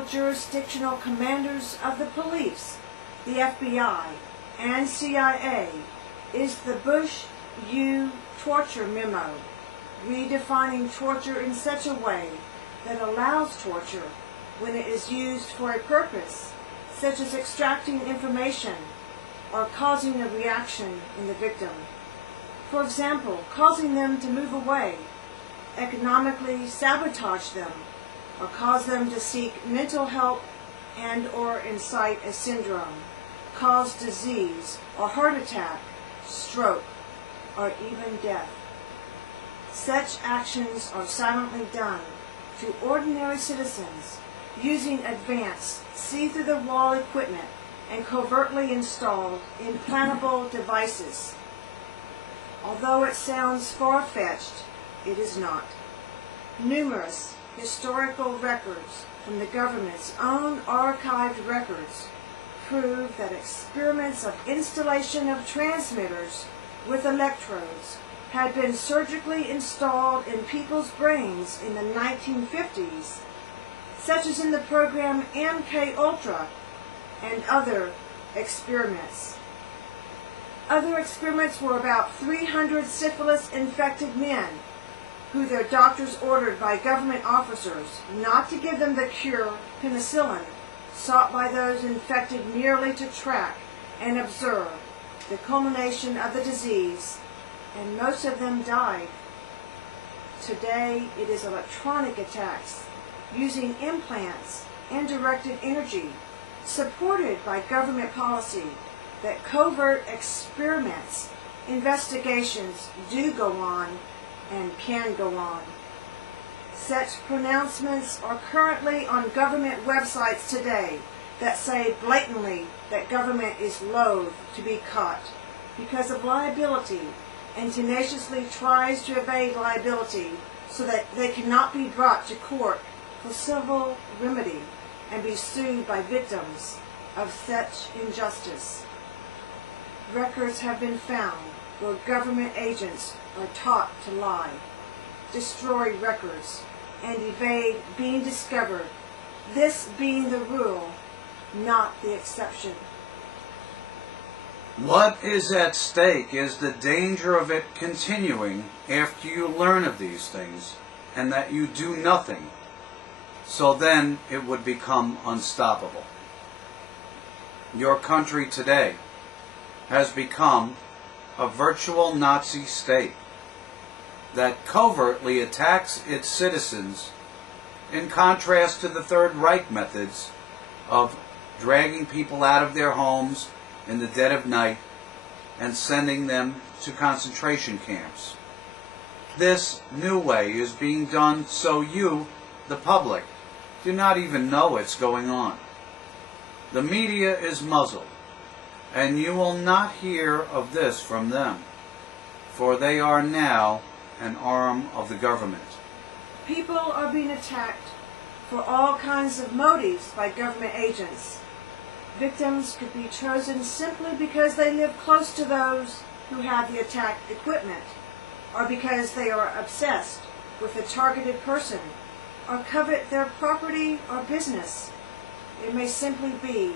jurisdictional commanders of the police, the FBI, and CIA is the Bush-U torture memo, redefining torture in such a way that allows torture when it is used for a purpose, such as extracting information or causing a reaction in the victim. For example, causing them to move away, economically sabotage them, or cause them to seek mental help and or incite a syndrome, cause disease or heart attack, stroke, or even death. Such actions are silently done to ordinary citizens using advanced see-through-the-wall equipment and covertly installed implantable devices. Although it sounds far-fetched, it is not. Numerous historical records from the government's own archived records prove that experiments of installation of transmitters with electrodes had been surgically installed in people's brains in the 1950s, such as in the program MKUltra and other experiments. Other experiments were about 300 syphilis-infected men who their doctors ordered by government officers not to give them the cure, penicillin, sought by those infected merely to track and observe the culmination of the disease, and most of them died. Today, it is electronic attacks using implants and directed energy, supported by government policy, that covert experiments, investigations do go on and can go on. Such pronouncements are currently on government websites today that say blatantly that government is loath to be caught because of liability and tenaciously tries to evade liability so that they cannot be brought to court for civil remedy and be sued by victims of such injustice. Records have been found where government agents are taught to lie, destroy records, and evade being discovered, this being the rule, not the exception. What is at stake is the danger of it continuing after you learn of these things, and that you do nothing, so then it would become unstoppable. Your country today has become a virtual Nazi state that covertly attacks its citizens, in contrast to the Third Reich methods of dragging people out of their homes in the dead of night and sending them to concentration camps. This new way is being done so you, the public, do not even know it's going on. The media is muzzled, and you will not hear of this from them, for they are now an arm of the government. People are being attacked for all kinds of motives by government agents. Victims could be chosen simply because they live close to those who have the attacked equipment, or because they are obsessed with a targeted person, or covet their property or business. It may simply be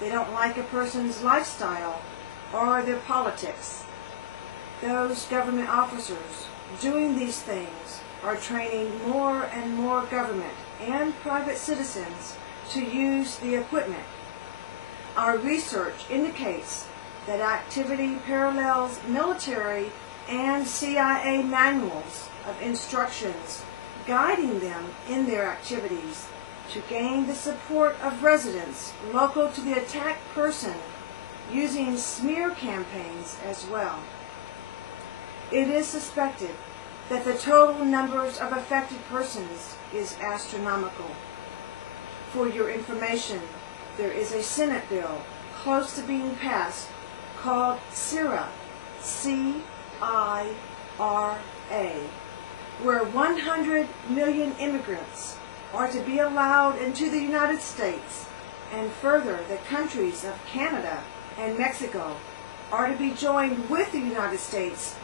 they don't like a person's lifestyle or their politics. Those government officers doing these things are training more and more government and private citizens to use the equipment. Our research indicates that activity parallels military and CIA manuals of instructions guiding them in their activities to gain the support of residents local to the attacked person, using smear campaigns as well. It is suspected that the total numbers of affected persons is astronomical. For your information, there is a Senate bill close to being passed called CIRA, C-I-R-A, where 100 million immigrants are to be allowed into the United States, and further the countries of Canada and Mexico are to be joined with the United States,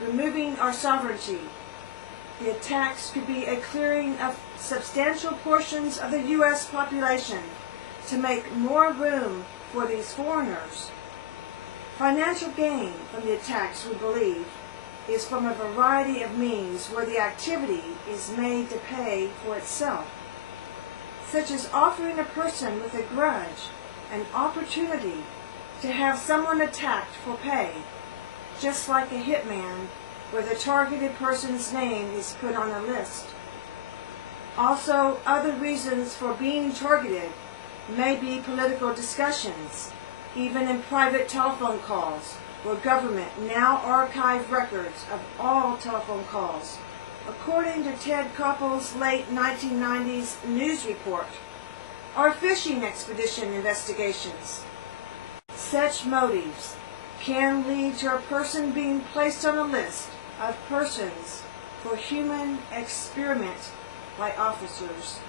removing our sovereignty. The attacks could be a clearing of substantial portions of the U.S. population to make more room for these foreigners. Financial gain from the attacks, we believe, is from a variety of means where the activity is made to pay for itself, such as offering a person with a grudge an opportunity to have someone attacked for pay, just like a hitman where the targeted person's name is put on a list. Also, other reasons for being targeted may be political discussions, even in private telephone calls, where government now archive records of all telephone calls, according to Ted Koppel's late 1990s news report, or fishing expedition investigations. Such motives can lead to a person being placed on a list of persons for human experiment by officers.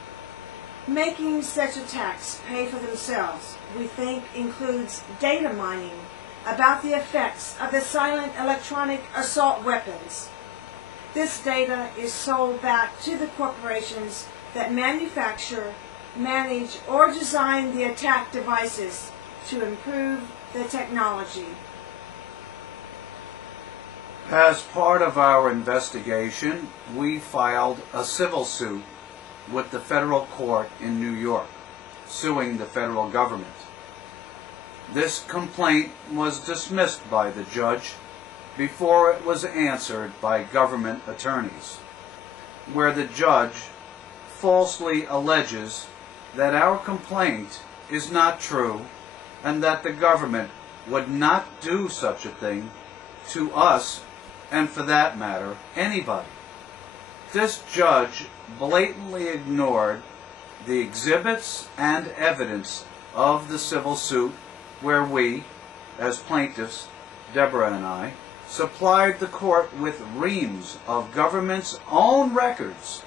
Making such attacks pay for themselves, we think, includes data mining about the effects of the silent electronic assault weapons. This data is sold back to the corporations that manufacture, manage, or design the attack devices to improve the technology. As part of our investigation, we filed a civil suit with the federal court in New York, suing the federal government. This complaint was dismissed by the judge before it was answered by government attorneys, where the judge falsely alleges that our complaint is not true and that the government would not do such a thing to us, and for that matter, anybody. This judge blatantly ignored the exhibits and evidence of the civil suit where we, as plaintiffs, Deborah and I, supplied the court with reams of government's own records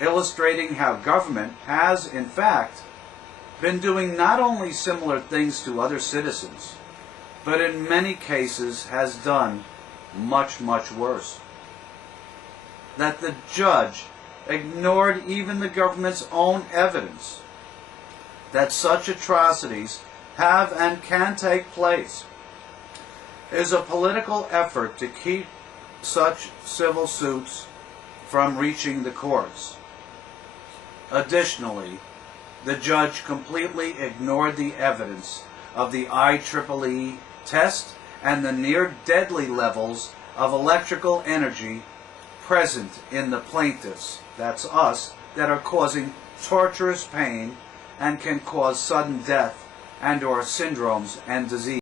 illustrating how government has, in fact, been doing not only similar things to other citizens, but in many cases has done much, much worse. That the judge ignored even the government's own evidence that such atrocities have and can take place is a political effort to keep such civil suits from reaching the courts. Additionally, the judge completely ignored the evidence of the IEEE test and the near-deadly levels of electrical energy present in the plaintiffs, that's us, that are causing torturous pain and can cause sudden death and/or syndromes and disease.